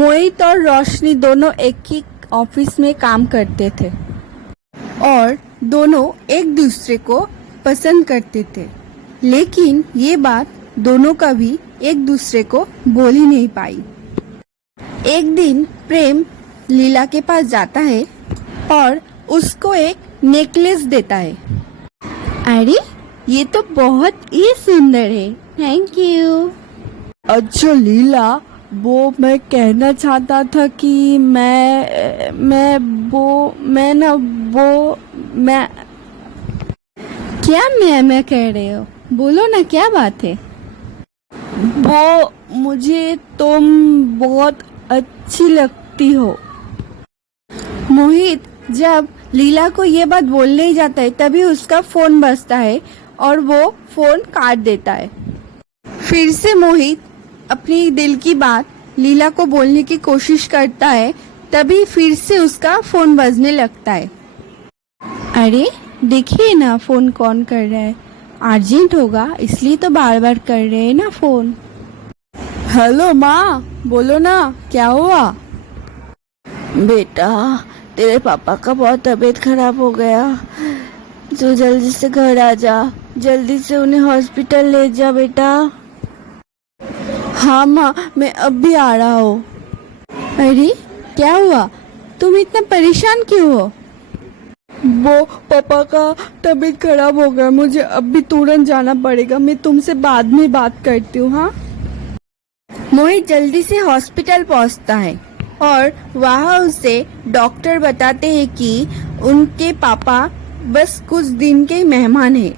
मोहित और रोशनी दोनों एक ही ऑफिस में काम करते थे और दोनों एक दूसरे को पसंद करते थे, लेकिन ये बात दोनों कभी एक दूसरे को बोल ही नहीं पाई। एक दिन प्रेम लीला के पास जाता है और उसको एक नेकलेस देता है। अरे ये तो बहुत ही सुंदर है, थैंक यू। अच्छा लीला, वो मैं कहना चाहता था कि क्या मैं कह रहे हो, बोलो ना, क्या बात है। वो मुझे तुम बहुत अच्छी लगती हो। मोहित जब लीला को ये बात बोलने ही जाता है तभी उसका फोन बजता है और वो फोन काट देता है। फिर से मोहित अपनी दिल की बात लीला को बोलने की कोशिश करता है, तभी फिर से उसका फोन बजने लगता है। अरे देखिए ना, फोन कौन कर रहा है, अर्जेंट होगा इसलिए तो बार बार कर रहे हैं ना फोन। हेलो माँ, बोलो ना, क्या हुआ। बेटा तेरे पापा का बहुत तबीयत खराब हो गया, तो जल्दी से घर आ जा, जल्दी से उन्हें हॉस्पिटल ले जा बेटा। हाँ माँ, मैं अब भी आ रहा हूँ। अरे क्या हुआ, तुम इतना परेशान क्यों हो। वो पापा का तबीयत खराब हो गया, मुझे अब भी तुरंत जाना पड़ेगा, मैं तुमसे बाद में बात करती हूँ। हाँ। मोहित जल्दी से हॉस्पिटल पहुँचता है और वहाँ उसे डॉक्टर बताते हैं कि उनके पापा बस कुछ दिन के मेहमान हैं।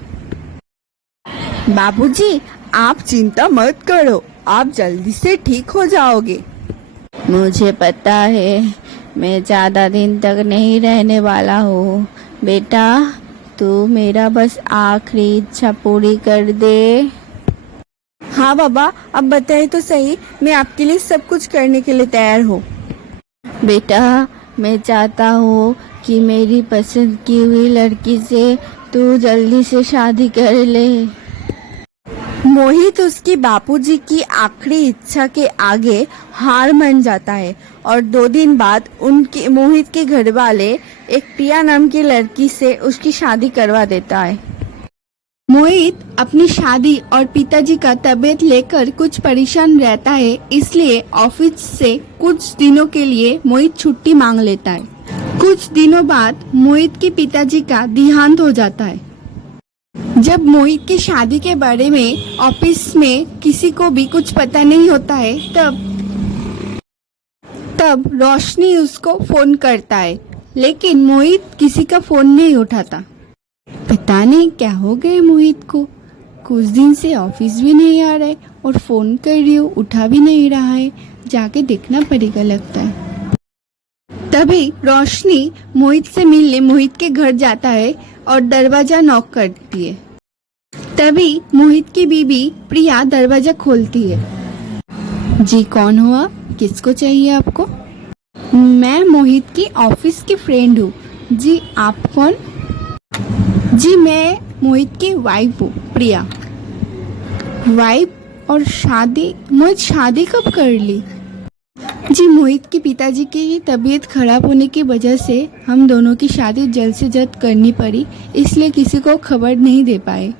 बाबूजी आप चिंता मत करो, आप जल्दी से ठीक हो जाओगे। मुझे पता है मैं ज्यादा दिन तक नहीं रहने वाला हूँ बेटा, तू मेरा बस आखिरी इच्छा पूरी कर दे। हाँ बाबा, अब बताए तो सही, मैं आपके लिए सब कुछ करने के लिए तैयार हूँ। बेटा मैं चाहता हूँ कि मेरी पसंद की हुई लड़की से तू जल्दी से शादी कर ले। मोहित उसकी बापूजी की आखिरी इच्छा के आगे हार मान जाता है और 2 दिन बाद उनके मोहित के घर वाले एक प्रिया नाम की लड़की से उसकी शादी करवा देता है। मोहित अपनी शादी और पिताजी का तबीयत लेकर कुछ परेशान रहता है, इसलिए ऑफिस से कुछ दिनों के लिए मोहित छुट्टी मांग लेता है। कुछ दिनों बाद मोहित के पिताजी का देहांत हो जाता है। जब मोहित की शादी के बारे में ऑफिस में किसी को भी कुछ पता नहीं होता है, तब रोशनी उसको फोन करता है, लेकिन मोहित किसी का फोन नहीं उठाता। पता नहीं क्या हो गया मोहित को, कुछ दिन से ऑफिस भी नहीं आ रहा है और फोन कर रही हूँ उठा भी नहीं रहा है, जाके देखना पड़ेगा लगता है। तभी रोशनी मोहित से मिलने मोहित के घर जाता है और दरवाजा नॉक करती है। तभी मोहित की बीबी प्रिया दरवाजा खोलती है। जी कौन हो आप, किसको चाहिए आपको। मैं मोहित की ऑफिस की फ्रेंड हूँ। जी आप कौन। जी मैं मोहित की वाइफ हूँ प्रिया। वाइफ, और शादी, मोहित शादी कब कर ली। जी मोहित के पिताजी की तबीयत खराब होने की वजह से हम दोनों की शादी जल्द से जल्द करनी पड़ी, इसलिए किसी को खबर नहीं दे पाए।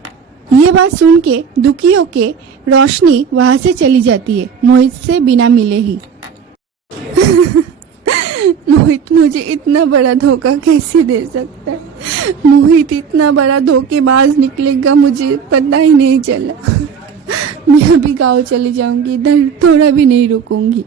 ये बात सुन के दुखी होके रोशनी वहाँ से चली जाती है, मोहित से बिना मिले ही। मोहित मुझे इतना बड़ा धोखा कैसे दे सकता है। मोहित इतना बड़ा धोखेबाज निकलेगा मुझे पता ही नहीं चला। मैं अभी गाँव चली जाऊंगी, इधर थोड़ा भी नहीं रुकूंगी।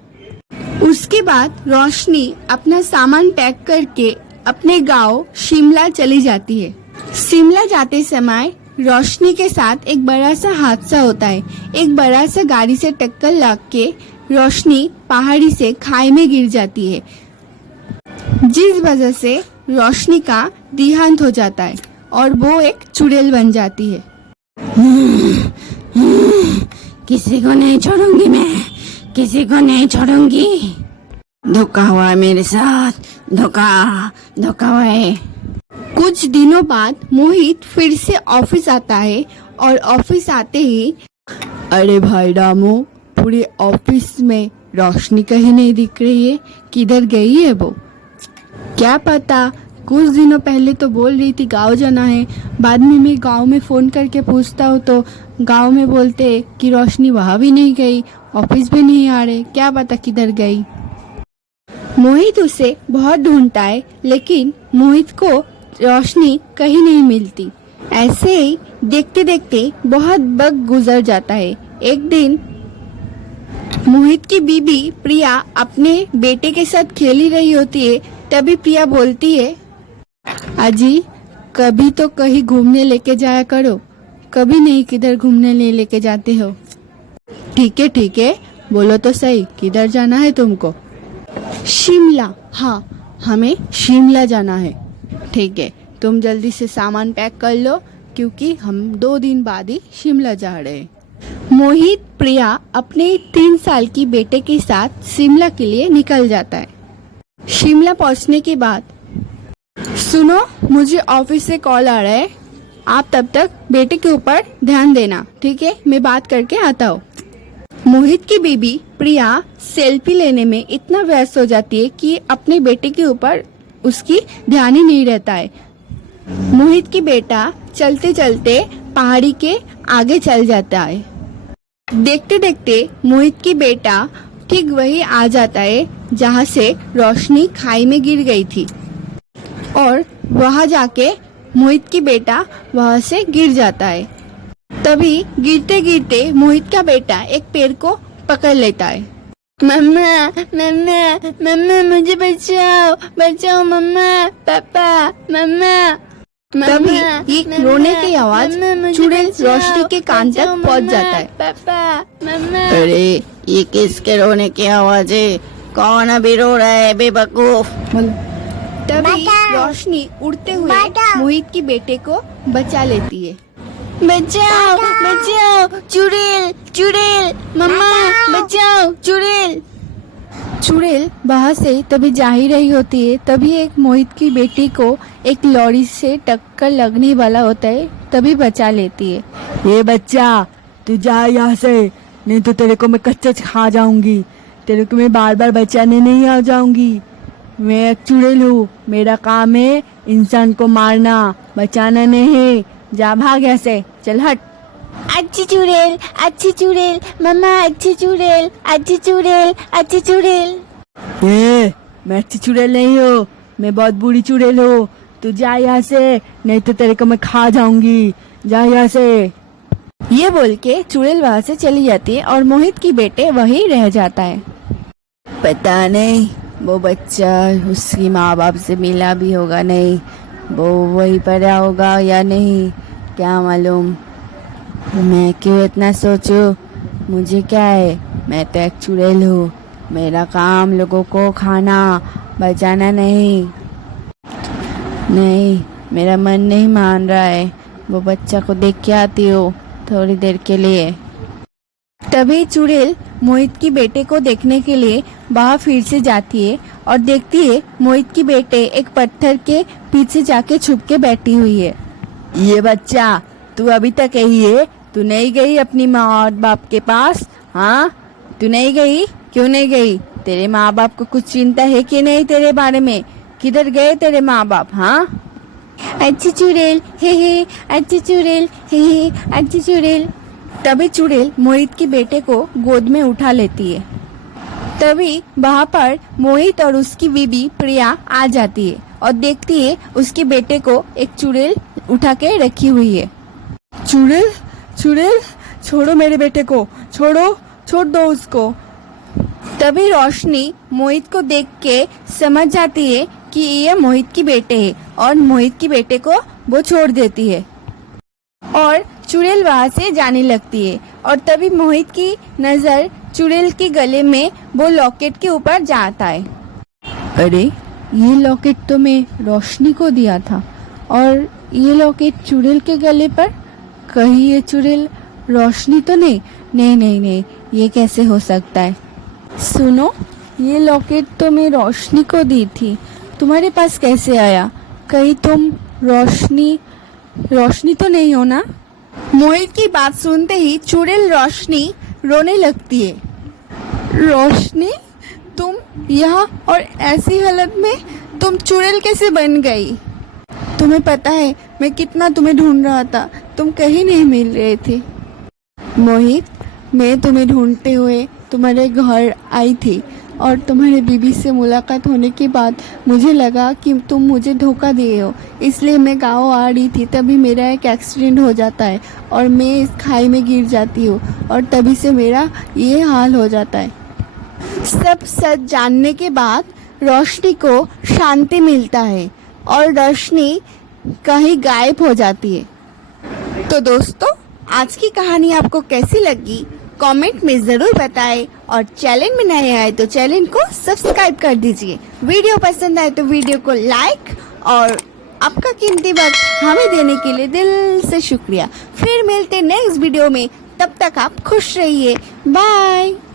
उसके बाद रोशनी अपना सामान पैक करके अपने गांव शिमला चली जाती है। शिमला जाते समय रोशनी के साथ एक बड़ा सा हादसा होता है। एक बड़ा सा गाड़ी से टक्कर लग के रोशनी पहाड़ी से खाई में गिर जाती है, जिस वजह से रोशनी का देहांत हो जाता है और वो एक चुड़ैल बन जाती है। किसी को नहीं छोड़ूंगी मैं, किसी को नहीं छोड़ूंगी। धोखा हुआ है मेरे साथ, धोखा हुआ है। कुछ दिनों बाद मोहित फिर से ऑफिस आता है और ऑफिस आते ही, अरे भाई रामू, पूरे ऑफिस में रोशनी कहीं नहीं दिख रही है, किधर गई है वो? क्या पता, कुछ दिनों पहले तो बोल रही थी गांव जाना है, बाद में मैं गांव में फ़ोन करके पूछता हूँ तो गांव में बोलते कि रोशनी वहाँ भी नहीं गई, ऑफिस भी नहीं आ रहे, क्या पता किधर गई। मोहित उसे बहुत ढूंढता है लेकिन मोहित को रोशनी कहीं नहीं मिलती। ऐसे ही देखते देखते बहुत वक्त गुजर जाता है। एक दिन मोहित की बीबी प्रिया अपने बेटे के साथ खेली रही होती है, तभी प्रिया बोलती है, अजी कभी तो कहीं घूमने लेके जाया करो, कभी नहीं किधर घूमने नहीं लेके जाते हो। ठीक है, बोलो तो सही, किधर जाना है तुमको? शिमला। हाँ, हमें शिमला जाना है। ठीक है, तुम जल्दी से सामान पैक कर लो क्योंकि हम 2 दिन बाद ही शिमला जा रहे हैं। मोहित प्रिया अपने 3 साल की बेटे के साथ शिमला के लिए निकल जाता है। शिमला पहुंचने के बाद, सुनो मुझे ऑफिस से कॉल आ रहा है, आप तब तक बेटे के ऊपर ध्यान देना, ठीक है? मैं बात करके आता हूँ। मोहित की बीबी प्रिया सेल्फी लेने में इतना व्यस्त हो जाती है कि अपने बेटे के ऊपर उसकी ध्यान ही नहीं रहता है। मोहित की बेटा चलते चलते पहाड़ी के आगे चल जाता है। देखते देखते मोहित की बेटा ठीक वही आ जाता है जहाँ से रोशनी खाई में गिर गई थी और वहाँ जाके मोहित की बेटा वहाँ से गिर जाता है। तभी गिरते गिरते मोहित का बेटा एक पेड़ को पकड़ लेता है। मम्मा मम्मा मम्मा मुझे बचाओ मम्मा, पापा मम्मा। तभी एक रोने की आवाज चुड़ैल रोशनी के कान तक पहुंच जाता है। पापा मम्मा। अरे ये किसके रोने की आवाज है? कौन अभी रो रहा है बेवकूफ? तभी रोशनी उड़ते हुए मोहित की बेटे को बचा लेती है। बचाओ चुड़ैल मम्मा, बचाओ चुड़ैल वहाँ से तभी जा ही रही होती है। तभी एक मोहित की बेटी को एक लॉरी से टक्कर लगने वाला होता है, तभी बचा लेती है। ये बच्चा तू जा यहाँ से, नहीं तो तेरे को मैं कच्चा खा जाऊंगी, तेरे को मैं बार बार बचाने नहीं आ जाऊंगी। मैं एक चुड़ैल हूँ, मेरा काम है इंसान को मारना, बचाना नहीं। जा भाग यहाँ से, चल हट। अच्छी चुड़ैल मम्मा, अच्छी चुड़ैल। ए, मैं अच्छी चुड़ैल नहीं हूँ, मैं बहुत बुरी चुड़ैल हूँ। तू जा यहाँ से, नहीं तो तेरे को मैं खा जाऊंगी, जा यहाँ से। ये बोल के चुड़ैल वहाँ से चली जाती है और मोहित की बेटे वही रह जाता है। पता नहीं वो बच्चा उसकी माँ बाप से मिला भी होगा नहीं, वो वहीं पड़ा होगा या नहीं, क्या मालूम। मैं क्यों इतना सोचूं, मुझे क्या है, मैं तो एक चुड़ैल हूँ, मेरा काम लोगों को खाना, बचाना नहीं। मेरा मन नहीं मान रहा है, वो बच्चा को देख के आती हूँ थोड़ी देर के लिए। तभी चुड़ैल मोहित की बेटे को देखने के लिए वहाँ फिर से जाती है और देखती है मोहित की बेटे एक पत्थर के पीछे जाके छुप के बैठी हुई है। ये बच्चा तू अभी तक यही है, तू नहीं गई अपनी माँ और बाप के पास? हाँ, तू नहीं गई, क्यों नहीं गई? तेरे माँ बाप को कुछ चिंता है कि नहीं तेरे बारे में? किधर गए तेरे माँ बाप? हाँ, अच्छी चुड़ैल हे, अच्छी चुड़ैल हे, अच्छी चुड़ैल। तभी चुड़ैल मोहित की बेटे को गोद में उठा लेती है। तभी वहाँ पर मोहित और उसकी बीबी प्रिया आ जाती है और देखती है उसके बेटे को एक चुड़ैल उठा के रखी हुई है। चुड़ैल छोड़ो मेरे बेटे को, छोड़ दो उसको। तभी रोशनी मोहित को देख के समझ जाती है कि ये मोहित की बेटे है और मोहित की बेटे को वो छोड़ देती है और चुड़ैल वहाँ से जाने लगती है। और तभी मोहित की नजर चुड़ैल के गले में वो लॉकेट के ऊपर जाता है। अरे ये लॉकेट तो मैं रोशनी को दिया था और ये लॉकेट चुड़ैल के गले पर, कहीं ये चुड़ैल रोशनी तो नहीं? नहीं, ये कैसे हो सकता है? सुनो, ये लॉकेट तो मैं रोशनी को दी थी, तुम्हारे पास कैसे आया? कहीं तुम रोशनी तो नहीं हो ना? मोहित की बात सुनते ही चुड़ैल रोशनी रोने लगती है। रोशनी, तुम यहाँ और ऐसी हालत में तुम चुड़ैल कैसे बन गई? तुम्हें पता है मैं कितना तुम्हें ढूंढ रहा था, तुम कहीं नहीं मिल रहे थे। मोहित, मैं तुम्हें ढूंढते हुए तुम्हारे घर आई थी और तुम्हारे बीबी से मुलाकात होने के बाद मुझे लगा कि तुम मुझे धोखा दिए हो, इसलिए मैं गाँव आ रही थी। तभी मेरा एक एक्सीडेंट हो जाता है और मैं इस खाई में गिर जाती हूँ और तभी से मेरा ये हाल हो जाता है। सब सच जानने के बाद रोशनी को शांति मिलता है और रोशनी कहीं गायब हो जाती है। तो दोस्तों, आज की कहानी आपको कैसी लगी कमेंट में ज़रूर बताएं और चैनल में नए आए तो चैनल को सब्सक्राइब कर दीजिए। वीडियो पसंद आए तो वीडियो को लाइक और आपका कीमती वक्त हमें देने के लिए दिल से शुक्रिया। फिर मिलते नेक्स्ट वीडियो में, तब तक आप खुश रहिए। बाय।